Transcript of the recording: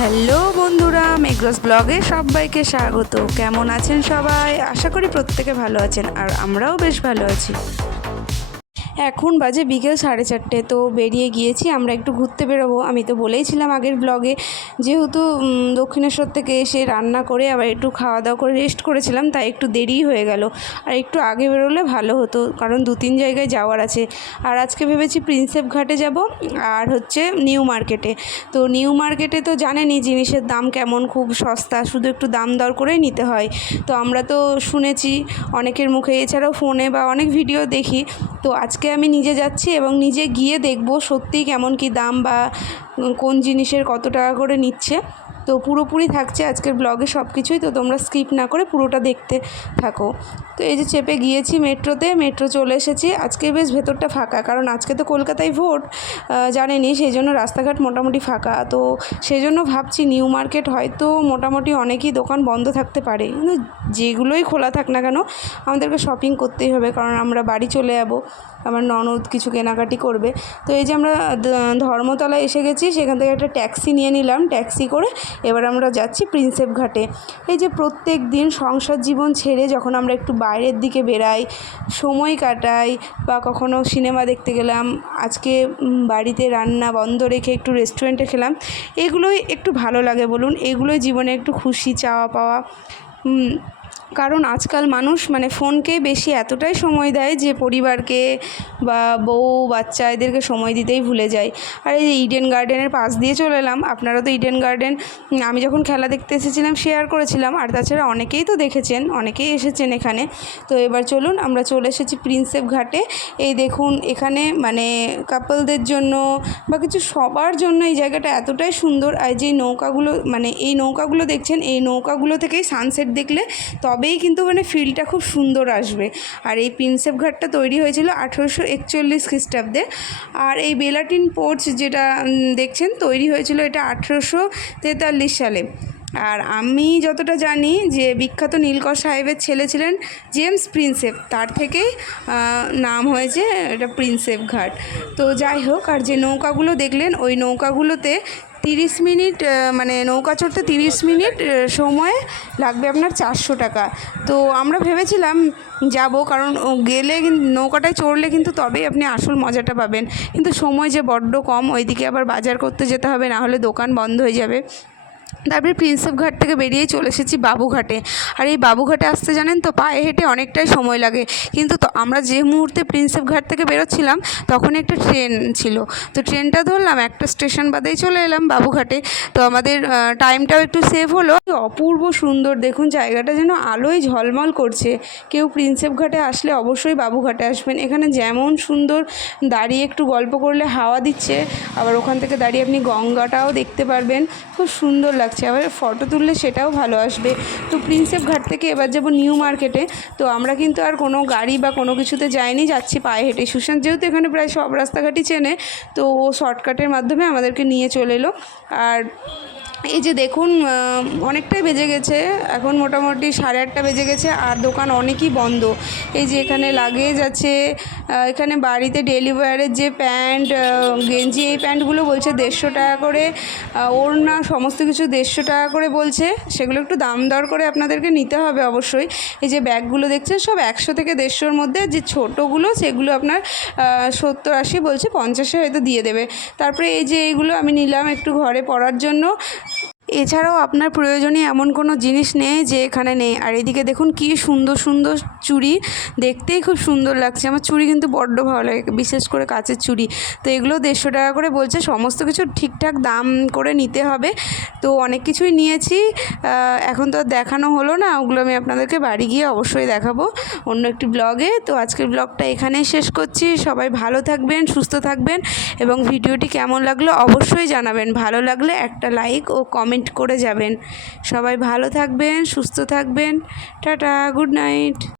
Hello বন্ধুরা মেঘরস ব্লগে সবাইকে স্বাগত। কেমন আছেন সবাই? আশা করি প্রত্যেকে ভালো আছেন আর আমরাও বেশ ভালো আছি। এখন বাজে বিকেল সাড়ে চারটে, তো বেরিয়ে গিয়েছি, আমরা একটু ঘুরতে বেরোবো। আমি তো বলেইছিলাম আগের ব্লগে যেহেতু দক্ষিণেশ্বর থেকে এসে রান্না করে, আবার একটু খাওয়া দাওয়া করে রেস্ট করেছিলাম, তাই একটু দেরি হয়ে গেল। আর একটু আগে বেরোলে ভালো হতো, কারণ দু তিন জায়গায় যাওয়ার আছে। আর আজকে ভেবেছি প্রিন্সেপ ঘাটে যাব, আর হচ্ছে নিউ মার্কেটে তো নিউ মার্কেটে তো জানেনই, জিনিসের দাম কেমন, খুব সস্তা, শুধু একটু দাম দর করেই নিতে হয়। তো আমরা তো শুনেছি, অনেকের মুখে, এছাড়াও ফোনে বা অনেক ভিডিও দেখি তো আজকে আমি নিজে যাচ্ছি এবং নিজে গিয়ে দেখব সত্যিই কেমন কি দাম বা কোন জিনিসের কত টাকা করে নিচ্ছে। তো পুরোপুরি থাকছে আজকের ব্লগে সব কিছুই, তো তোমরা স্কিপ না করে পুরোটা দেখতে থাকো। তো এই যে চেপে গিয়েছি মেট্রোতে, মেট্রো চলে এসেছি। আজকে বেশ ভেতরটা ফাঁকা, কারণ আজকে তো কলকাতায় ভোট জানেনি, সেই জন্য রাস্তাঘাট মোটামুটি ফাঁকা। তো সেই জন্য ভাবছি নিউ মার্কেট হয়তো মোটামুটি অনেকই দোকান বন্ধ থাকতে পারে। কিন্তু যেগুলোই খোলা থাক না কেন, আমাদেরকে শপিং করতেই হবে, কারণ আমরা বাড়ি চলে যাব, আমার ননদ কিছু কেনাকাটি করবে। তো এই যে আমরা ধর্মতলায় এসে গেছি, সেখান থেকে একটা ট্যাক্সি নিয়ে নিলাম, ট্যাক্সি করে এবার আমরা যাচ্ছি প্রিন্সেপ ঘাটে। এই যে প্রত্যেক দিন সংসার জীবন ছেড়ে যখন আমরা একটু বাইরের দিকে বেরাই সময় কাটাই, বা কখনো সিনেমা দেখতে গেলাম, আজকে বাড়িতে রান্না বন্ধ রেখে একটু রেস্টুরেন্টে খেলাম, এগুলোই একটু ভালো লাগে বলুন, এগুলোই জীবনে একটু খুশি, চাওয়া পাওয়া কারণ আজকাল মানুষ মানে ফোনকে বেশি এতটাই সময় দেয় যে পরিবারকে বা বউ, বাচ্চা এদেরকে সময় দিতেই ভুলে যায়। আর এই ইডেন গার্ডেনের পাশ দিয়ে চলে এলাম, আপনারা তো ইডেন গার্ডেন আমি যখন খেলা দেখতে এসেছিলাম শেয়ার করেছিলাম। আর তাছাড়া অনেকেই তো দেখেছেন, অনেকেই এসেছেন এখানে। তো এবার চলুন, আমরা চলে এসেছি প্রিন্সেপ ঘাটে। এই দেখুন, এখানে মানে কাপলদের জন্য বা কিছু সবার জন্য এই জায়গাটা এতটাই সুন্দর। আর যে নৌকাগুলো মানে এই নৌকাগুলো দেখছেন, এই নৌকাগুলো থেকেই সানসেট দেখলে তবেই কিন্তু মানে ফিলটা খুব সুন্দর আসবে। আর এই প্রিন্সেপ ঘাটটা তৈরি হয়েছিল আঠেরোশো একচল্লিশ খ্রিস্টাব্দে। আর এই বেলাটিন পোর্চ যেটা দেখছেন, তৈরি হয়েছিল এটা আঠেরোশো তেতাল্লিশ সালে। আর আমি যতটা জানি যে বিখ্যাত নীলকর সাহেবের ছেলে ছিলেন জেমস প্রিন্সেপ তার থেকেই নাম হয়েছে এটা প্রিন্সেপ ঘাট। তো যাই হোক, আর যে নৌকাগুলো দেখলেন, ওই নৌকাগুলোতে তিরিশ মিনিট মানে নৌকা চড়তে তিরিশ মিনিট সময় লাগবে আপনার চারশো টাকা। তো আমরা ভেবেছিলাম যাব, কারণ গেলে নৌকাটায় চড়লে কিন্তু তবেই আপনি আসল মজাটা পাবেন। কিন্তু সময় যে বড্ড কম, ওইদিকে আবার বাজার করতে যেতে হবে, না হলে দোকান বন্ধ হয়ে যাবে। তারপরে প্রিন্সেপ ঘাট থেকে বেরিয়ে চলে এসেছি বাবুঘাটে। আর এই বাবুঘাটে আসতে জানেন তো পায়ে হেঁটে অনেকটাই সময় লাগে। কিন্তু তো আমরা যে মুহূর্তে প্রিন্সেপ ঘাট থেকে বেরোচ্ছিলাম তখন একটা ট্রেন ছিল। তো ট্রেনটা ধরলাম, একটা স্টেশন বাদেই চলে এলাম বাবুঘাটে। তো আমাদের টাইমটাও একটু সেভ হলো। অপূর্ব সুন্দর দেখুন, জায়গাটা যেন আলোয় ঝলমল করছে। কেউ প্রিন্সেপ ঘাটে আসলে অবশ্যই বাবুঘাটে আসবেন। এখানে যেমন সুন্দর দাঁড়িয়ে একটু গল্প করলে হাওয়া দিচ্ছে, আবার ওখান থেকে দাঁড়িয়ে আপনি গঙ্গাটাও দেখতে পারবেন। খুব সুন্দর লাগছে। আবার ফটো তুললে সেটাও ভালো আসবে। তো প্রিন্সেপ ঘাট থেকে এবার যাব নিউ মার্কেটে তো আমরা কিন্তু আর কোনো গাড়ি বা কোনো কিছুতে যাইনি, যাচ্ছি পায়ে হেঁটে। সুশান্ত যেহেতু এখানে প্রায় সব রাস্তাঘাটই চেনে, তো ও শর্টকাটের মাধ্যমে আমাদেরকে নিয়ে চলে এলো। আর এই যে দেখুন অনেকটাই বেজে গেছে। এখন মোটামুটি সাড়ে আটটা বেজে গেছে আর দোকান অনেকই বন্ধ। এই যে এখানে লাগেজ আছে এখানে বাড়িতে ডেলিভারের যে প্যান্ট গেঞ্জি, এই প্যান্টগুলো বলছে দেড়শো টাকা করে। ওর না সমস্ত কিছু দেড়শো টাকা করে বলছে, সেগুলো একটু দাম দর করে আপনাদেরকে নিতে হবে অবশ্যই। এই যে ব্যাগগুলো দেখছেন, সব একশো থেকে দেড়শোর মধ্যে, যে ছোটোগুলো, সেগুলো আপনার সত্তর আশি বলছে, পঞ্চাশে হয়তো দিয়ে দেবে। তারপরে এই যে এইগুলো আমি নিলাম একটু ঘরে পড়ার জন্য। এছাড়াও আপনার প্রয়োজনীয় এমন কোনো জিনিস নেই যে এখানে নেই। আর এদিকে দেখুন কি সুন্দর সুন্দর চুড়ি। দেখতেই খুব সুন্দর লাগছে। আমার চুড়ি কিন্তু বড্ড ভালো লাগে, বিশেষ করে কাচের চুড়ি। তো এগুলো দেড়শো টাকা করে বলছে, সমস্ত কিছু ঠিকঠাক দাম করে নিতে হবে। তো অনেক কিছুই নিয়েছি। এখন তো আর দেখানো হলো না, ওগুলো আমি আপনাদেরকে বাড়ি গিয়ে অবশ্যই দেখাবো অন্য একটি ব্লগে। তো আজকের ব্লগটা এখানেই শেষ করছি। সবাই ভালো থাকবেন, সুস্থ থাকবেন এবং ভিডিওটি কেমন লাগল অবশ্যই জানাবেন। ভালো লাগলে একটা লাইক ও কমেন্ট করে যাবেন। সবাই ভালো থাকবেন সুস্থ থাকবেন। Tata good night.